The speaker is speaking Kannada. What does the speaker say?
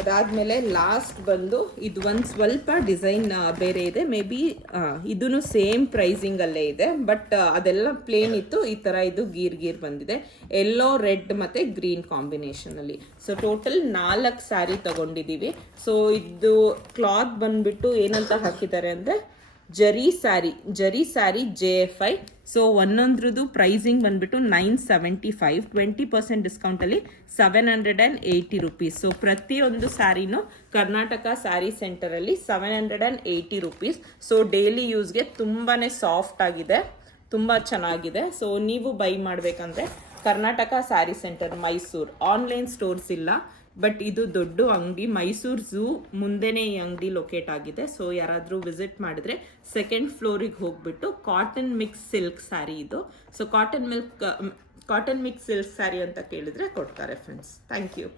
ಅದಾದಮೇಲೆ ಲಾಸ್ಟ್ ಬಂದು ಇದು ಒಂದು ಸ್ವಲ್ಪ ಡಿಸೈನ್ ಬೇರೆ ಇದೆ, ಮೇ ಬಿ ಇದೂ ಸೇಮ್ ಪ್ರೈಸಿಂಗಲ್ಲೇ ಇದೆ, ಬಟ್ ಅದೆಲ್ಲ ಪ್ಲೇನ್ ಇತ್ತು. ಈ ಥರ ಇದು ಗೀರ್ ಬಂದಿದೆ, ಎಲ್ಲೋ ರೆಡ್ ಮತ್ತು ಗ್ರೀನ್ ಕಾಂಬಿನೇಷನಲ್ಲಿ. ಸೊ ಟೋಟಲ್ 4 ಸ್ಯಾರಿ ತಗೊಂಡಿದ್ದೀವಿ. ಸೊ ಇದು ಕ್ಲಾತ್ ಬಂದುಬಿಟ್ಟು ಏನಂತ ಹಾಕಿದ್ದಾರೆ ಅಂದರೆ ಜರಿ ಸ್ಯಾರಿ JFI. ಸೊ ಒಂದೊಂದ್ರದ್ದು ಪ್ರೈಸಿಂಗ್ ಬಂದ್ಬಿಟ್ಟು 975, 20% ಡಿಸ್ಕೌಂಟಲ್ಲಿ 780 ರುಪೀಸ್. ಸೊ ಪ್ರತಿಯೊಂದು ಸ್ಯಾರಿನೂ ಕರ್ನಾಟಕ ಸ್ಯಾರಿ ಸೆಂಟರಲ್ಲಿ 780 ರುಪೀಸ್. ಸೊ ಡೈಲಿ ಯೂಸ್ಗೆ ತುಂಬಾ ಸಾಫ್ಟ್ ಆಗಿದೆ, ತುಂಬ ಚೆನ್ನಾಗಿದೆ. ಸೊ ನೀವು ಬೈ ಮಾಡಬೇಕಂದ್ರೆ Karnataka sari centre Mysuru, online stores ಇಲ್ಲ, ಬಟ್ ಇದು ದೊಡ್ಡ ಅಂಗಡಿ, ಮೈಸೂರು ಝೂ ಮುಂದೆನೇ ಈ ಅಂಗಡಿ ಲೊಕೇಟ್ ಆಗಿದೆ. ಸೊ ಯಾರಾದರೂ ವಿಸಿಟ್ ಮಾಡಿದ್ರೆ 2nd ಫ್ಲೋರಿಗೆ ಹೋಗ್ಬಿಟ್ಟು ಕಾಟನ್ ಮಿಕ್ಸ್ ಸಿಲ್ಕ್ ಸ್ಯಾರಿ ಇದು. So cotton mix silk sari ಅಂತ ಕೇಳಿದ್ರೆ ಕೊಡ್ತಾರೆ ಫ್ರೆಂಡ್ಸ್. Thank you.